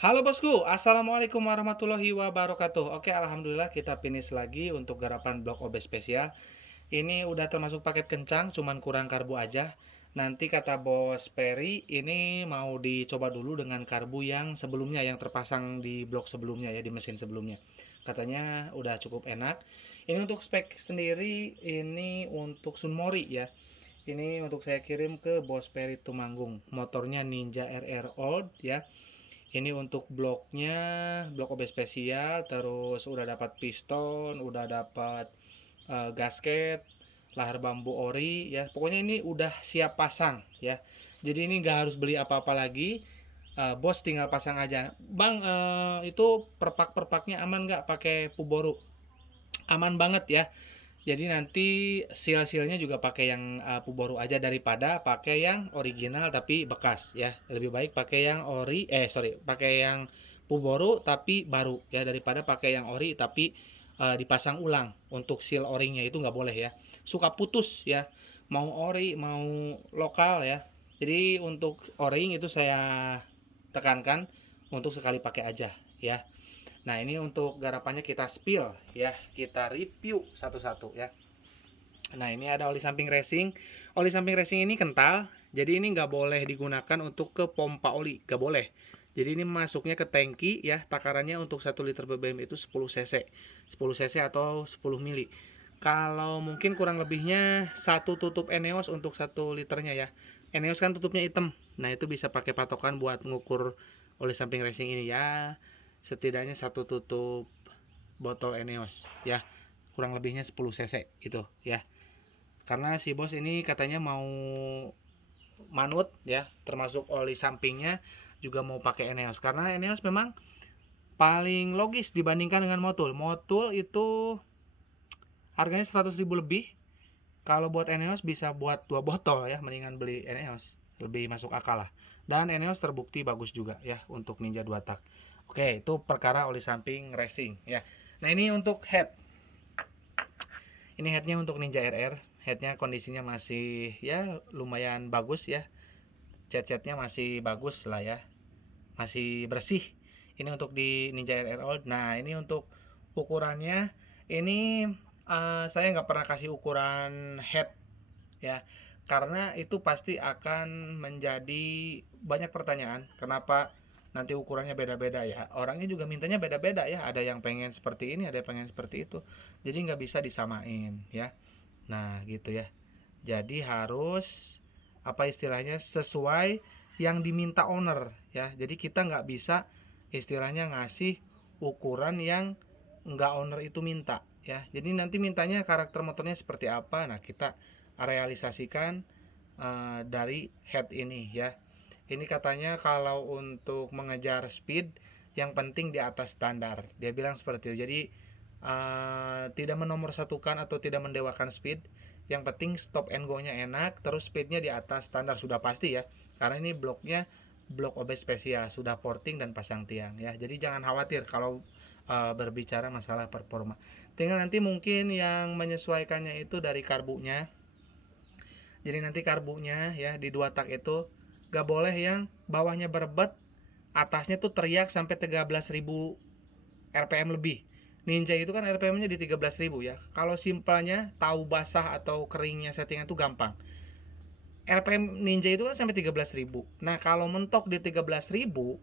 Halo bosku, assalamualaikum warahmatullahi wabarakatuh. Oke, alhamdulillah kita finish lagi untuk garapan blok OB spesial. Ini udah termasuk paket kencang, cuman kurang karbu aja. Nanti kata Bos Perry, ini mau dicoba dulu dengan karbu yang sebelumnya, yang terpasang di blok sebelumnya ya, di mesin sebelumnya. Katanya udah cukup enak. Ini untuk spek sendiri, ini untuk Sunmori ya. Ini untuk saya kirim ke Bos Perry Tumanggung. Motornya Ninja RR Old ya. Ini untuk bloknya, blok OB spesial, terus udah dapat piston, udah dapat gasket, lahar bambu ori ya. Pokoknya ini udah siap pasang ya. Jadi ini nggak harus beli apa-apa lagi. Bos tinggal pasang aja. Bang, itu perpak-perpaknya aman nggak pakai Puboru? Aman banget ya. Jadi nanti seal-sealnya juga pakai yang Puboru aja daripada pakai yang original tapi bekas ya. Lebih baik pakai yang pakai yang Puboru tapi baru ya daripada pakai yang ori tapi dipasang ulang. Untuk seal oringnya itu nggak boleh ya. Suka putus ya. Mau ori mau lokal ya. Jadi untuk o-ring itu saya tekankan untuk sekali pakai aja ya. Nah, ini untuk garapannya kita spill ya, kita review satu-satu ya. Nah, ini ada oli samping racing. Oli samping racing ini kental, jadi ini nggak boleh digunakan untuk ke pompa oli, nggak boleh. Jadi ini masuknya ke tangki ya, takarannya untuk 1 liter BBM itu 10 cc. 10 cc atau 10 mili. Kalau mungkin kurang lebihnya satu tutup Eneos untuk 1 liternya ya. Eneos kan tutupnya hitam. Nah, itu bisa pakai patokan buat ngukur oli samping racing ini ya. Setidaknya satu tutup botol Eneos ya. Kurang lebihnya 10 cc gitu ya. Karena si bos ini katanya mau manut ya, termasuk oli sampingnya juga mau pakai Eneos karena Eneos memang paling logis dibandingkan dengan Motul. Motul itu harganya 100.000 lebih. Kalau buat Eneos bisa buat 2 botol ya, mendingan beli Eneos, lebih masuk akal lah. Dan Eneos terbukti bagus juga ya untuk Ninja 2 tak. Oke, itu perkara oli samping racing ya. Nah, ini untuk head. Ini headnya untuk Ninja RR. Headnya kondisinya masih ya lumayan bagus ya. Cat-catnya masih bagus lah ya. Masih bersih. Ini untuk di Ninja RR Old. Nah, ini untuk ukurannya. Ini saya nggak pernah kasih ukuran head ya. Karena itu pasti akan menjadi banyak pertanyaan. Kenapa nanti ukurannya beda-beda ya? Orangnya juga mintanya beda-beda ya. Ada yang pengen seperti ini, ada yang pengen seperti itu. Jadi nggak bisa disamain ya. Nah, gitu ya. Jadi harus apa istilahnya sesuai yang diminta owner ya. Jadi kita nggak bisa istilahnya ngasih ukuran yang nggak owner itu minta ya. Jadi nanti mintanya karakter motornya seperti apa. Nah, kita realisasikan dari head ini ya. Ini katanya kalau untuk mengejar speed yang penting di atas standar. Dia bilang seperti itu. Jadi tidak menomorsatukan atau tidak mendewakan speed. Yang penting stop and go nya enak, terus speednya di atas standar sudah pasti ya. Karena ini bloknya blok OB spesial, sudah porting dan pasang tiang ya. Jadi jangan khawatir kalau berbicara masalah performa. Tinggal nanti mungkin yang menyesuaikannya itu dari karbunya. Jadi nanti karbunya ya di 2 tak itu gak boleh yang bawahnya berebet, atasnya tuh teriak sampai 13.000 RPM lebih. Ninja itu kan RPM-nya di 13.000 ya. Kalau simpelnya tahu basah atau keringnya settingan tuh gampang. RPM Ninja itu kan sampai 13.000. Nah, kalau mentok di 13.000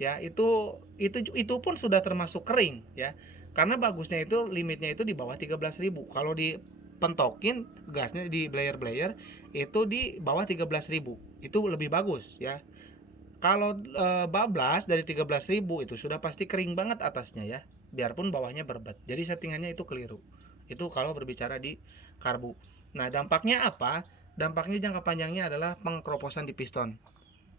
ya itu pun sudah termasuk kering ya. Karena bagusnya itu limitnya itu di bawah 13.000. Kalau dipentokin gasnya di blayer-blayer itu di bawah 13.000. Itu lebih bagus ya. Kalau bablas dari 13.000 itu sudah pasti kering banget atasnya ya. Biarpun bawahnya berbet. Jadi settingannya itu keliru. Itu kalau berbicara di karbu. Nah, dampaknya apa? Dampaknya jangka panjangnya adalah pengkroposan di piston.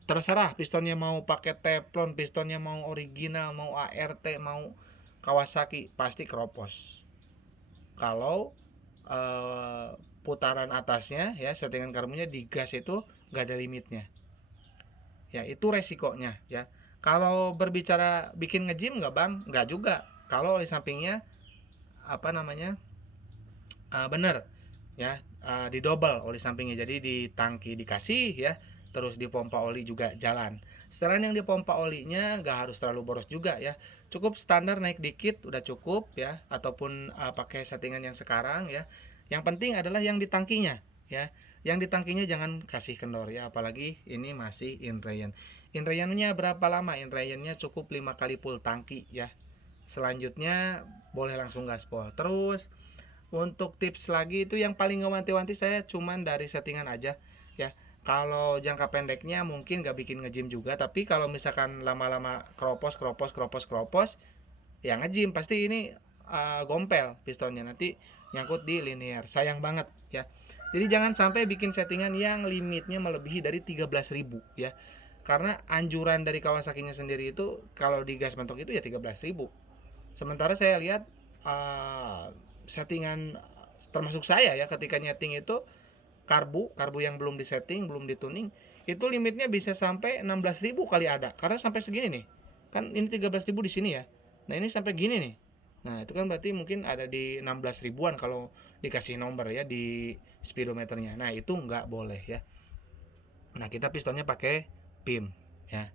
Terserah pistonnya mau pakai teflon, pistonnya mau original, mau ART, mau Kawasaki, pasti keropos. Kalau putaran atasnya ya settingan karbunya di gas itu nggak ada limitnya. Ya, itu resikonya ya. Kalau berbicara bikin ngejim nggak bang? Nggak juga. Kalau oli sampingnya apa namanya bener ya, di double oli sampingnya, jadi di tangki dikasih ya, terus di pompa oli juga jalan. Setelan yang dipompa olinya nggak harus terlalu boros juga ya, cukup standar naik dikit udah cukup ya, ataupun pakai settingan yang sekarang ya. Yang penting adalah yang di tangkinya ya, yang di tangkinya jangan kasih kendor ya, apalagi ini masih inrayan. Inrayannya berapa lama? Inrayannya cukup 5 kali full tangki ya. Selanjutnya boleh langsung gaspol. Terus untuk tips lagi itu yang paling ngewanti-wanti saya cuman dari settingan aja ya. Kalau jangka pendeknya mungkin gak bikin ngejim juga, tapi kalau misalkan lama-lama kropos kropos kropos kropos ya ngejim pasti ini gompel pistonnya, nanti nyangkut di linear, sayang banget ya. Jadi jangan sampai bikin settingan yang limitnya melebihi dari 13.000 ya, karena anjuran dari Kawasaki-nya sendiri itu kalau di gas mentok itu ya 13.000. Sementara saya lihat settingan termasuk saya ya, ketika nyeting itu karbu yang belum disetting, belum dituning, itu limitnya bisa sampai 16.000 kali ada. Karena sampai segini nih. Kan ini 13.000 di sini ya. Nah, ini sampai gini nih. Nah, itu kan berarti mungkin ada di 16 ribuan kalau dikasih nomor ya di speedometernya. Nah, itu nggak boleh ya. Nah, kita pistonnya pakai PIM ya.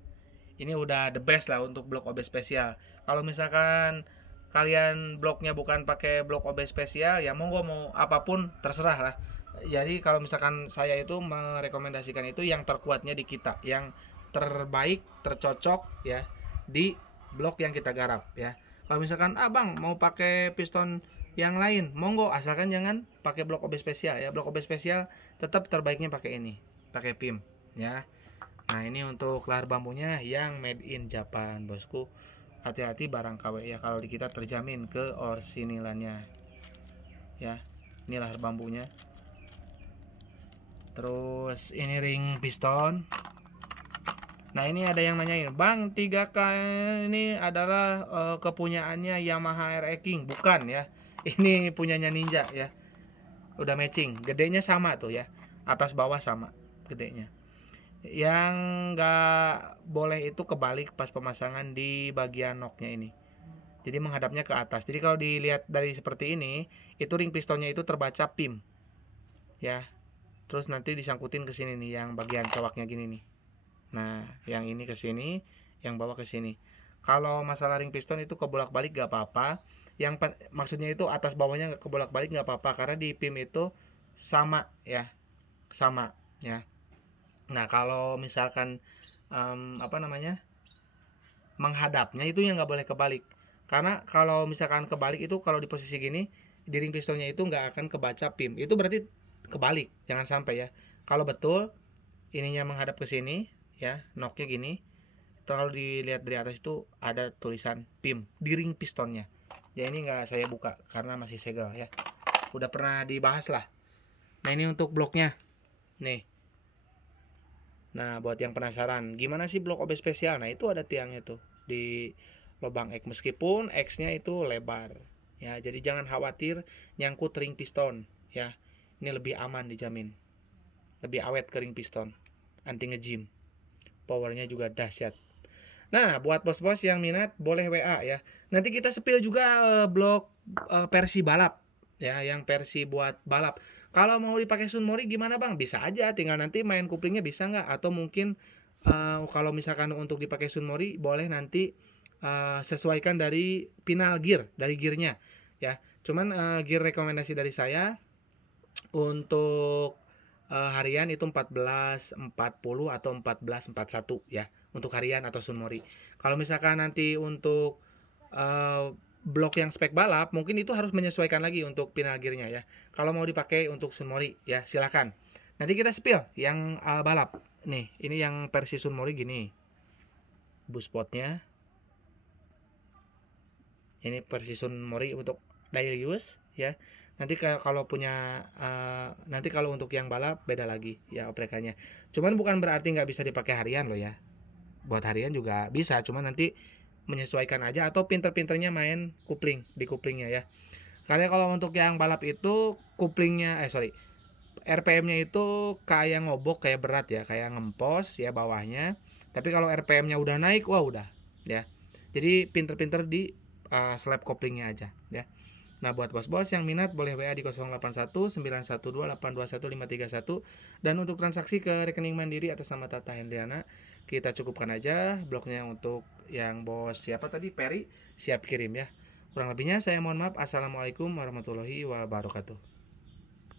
Ini udah the best lah untuk blok OB spesial. Kalau misalkan kalian bloknya bukan pakai blok OB spesial ya monggo, mau apapun terserah lah. Jadi kalau misalkan saya itu merekomendasikan itu yang terkuatnya di kita, yang terbaik, tercocok ya di blok yang kita garap ya. Kalau misalkan bang mau pakai piston yang lain monggo, asalkan jangan pakai blok OB spesial ya. Blok OB spesial tetap terbaiknya pakai ini, pakai PIM ya. Nah, ini untuk lahar bambunya yang made in Japan, bosku. Hati-hati barang KW ya, kalau di kita terjamin ke orsinilannya. Ya, ini lahar bambunya. Terus ini ring piston. Nah, ini ada yang nanyain, "Bang, 3K ini adalah kepunyaannya Yamaha RX King?" Bukan ya. Ini punyanya Ninja ya. Udah matching, gedenya sama tuh ya. Atas bawah sama gedenya. Yang nggak boleh itu kebalik pas pemasangan di bagian knocknya ini, jadi menghadapnya ke atas. Jadi kalau dilihat dari seperti ini, itu ring pistonnya itu terbaca PIM ya, terus nanti disangkutin ke sini nih yang bagian cowoknya gini nih. Nah, yang ini ke sini, yang bawah ke sini. Kalau masalah ring piston itu kebolak-balik gak apa-apa, yang maksudnya itu atas bawahnya nggak kebolak-balik nggak apa-apa, karena di PIM itu sama ya, sama ya. Nah, kalau misalkan apa namanya, menghadapnya itu yang nggak boleh kebalik, karena kalau misalkan kebalik itu kalau di posisi gini di ring pistonnya itu nggak akan kebaca PIM, itu berarti kebalik, jangan sampai ya. Kalau betul ininya menghadap ke sini ya, knocknya gini, kalau dilihat dari atas itu ada tulisan PIM di ring pistonnya ya. Ini nggak saya buka karena masih segel ya, udah pernah dibahas lah. Nah, ini untuk bloknya nih. Nah, buat yang penasaran gimana sih blok OB spesial, nah itu ada tiangnya tuh di lubang X, meskipun X-nya itu lebar ya. Jadi jangan khawatir nyangkut ring piston ya. Ini lebih aman, dijamin lebih awet ke ring piston, anti ngejim, powernya juga dahsyat. Nah, buat bos-bos yang minat boleh WA ya. Nanti kita spill juga blok versi balap ya, yang versi buat balap. Kalau mau dipakai Sunmori gimana bang? Bisa aja, tinggal nanti main kuplingnya bisa nggak? Atau mungkin kalau misalkan untuk dipakai Sunmori boleh nanti sesuaikan dari final gear, dari gearnya ya. Cuman gear rekomendasi dari saya untuk harian itu 1440 atau 1441 ya, untuk harian atau Sunmori. Kalau misalkan nanti untuk blok yang spek balap mungkin itu harus menyesuaikan lagi untuk final gearnya ya. Kalau mau dipakai untuk Sunmori ya silakan. Nanti kita spill yang balap. Nih, ini yang versi Sunmori gini. Buspotnya. Ini versi Sunmori untuk daily use ya. Nanti kalau punya nanti kalau untuk yang balap beda lagi ya oprekannya. Cuman bukan berarti nggak bisa dipakai harian loh ya. Buat harian juga bisa, cuman nanti menyesuaikan aja atau pinter-pinternya main kupling di kuplingnya ya. Karena kalau untuk yang balap itu kuplingnya RPM-nya itu kayak ngobok, kayak berat ya, kayak ngempos ya bawahnya. Tapi kalau RPM-nya udah naik, wah udah ya. Jadi pinter-pinter di slap koplingnya aja ya. Nah, buat bos-bos yang minat boleh WA di 081 912 821 531, dan untuk transaksi ke rekening Mandiri atas nama Tata Hendriana Kita cukupkan aja bloknya untuk yang bos siapa tadi, Peri, siap kirim ya. Kurang lebihnya saya mohon maaf. Assalamualaikum warahmatullahi wabarakatuh.